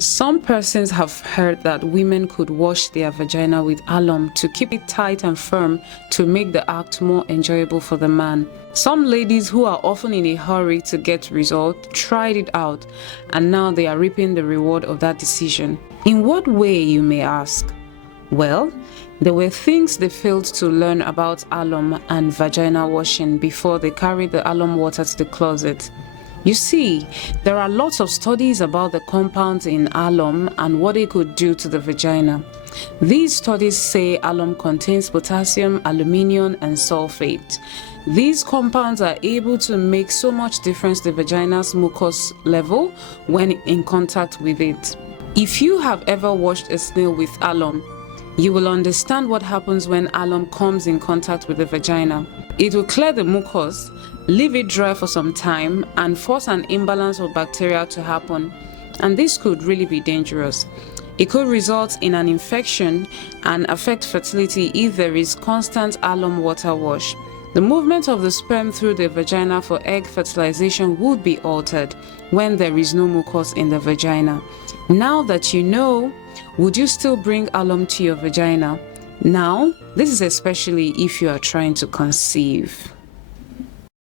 Some persons have heard that women could wash their vagina with alum to keep it tight and firm to make the act more enjoyable for the man. Some ladies who are often in a hurry to get results tried it out, and now they are reaping the reward of that decision. In what way, you may ask? Well, there were things they failed to learn about alum and vagina washing before they carried the alum water to the closet. You see, there are lots of studies about the compounds in alum and what it could do to the vagina. These studies say alum contains potassium, aluminium, and sulfate. These compounds are able to make so much difference to the vagina's mucus level when in contact with it. If you have ever washed a snail with alum, you will understand what happens when alum comes in contact with the vagina. It will clear the mucus, leave it dry for some time, and force an imbalance of bacteria to happen. And this could really be dangerous. It could result in an infection and affect fertility if there is constant alum water wash. The movement of the sperm through the vagina for egg fertilization would be altered when there is no mucus in the vagina. Now that you know, would you still bring alum to your vagina? Now, this is especially if you are trying to conceive.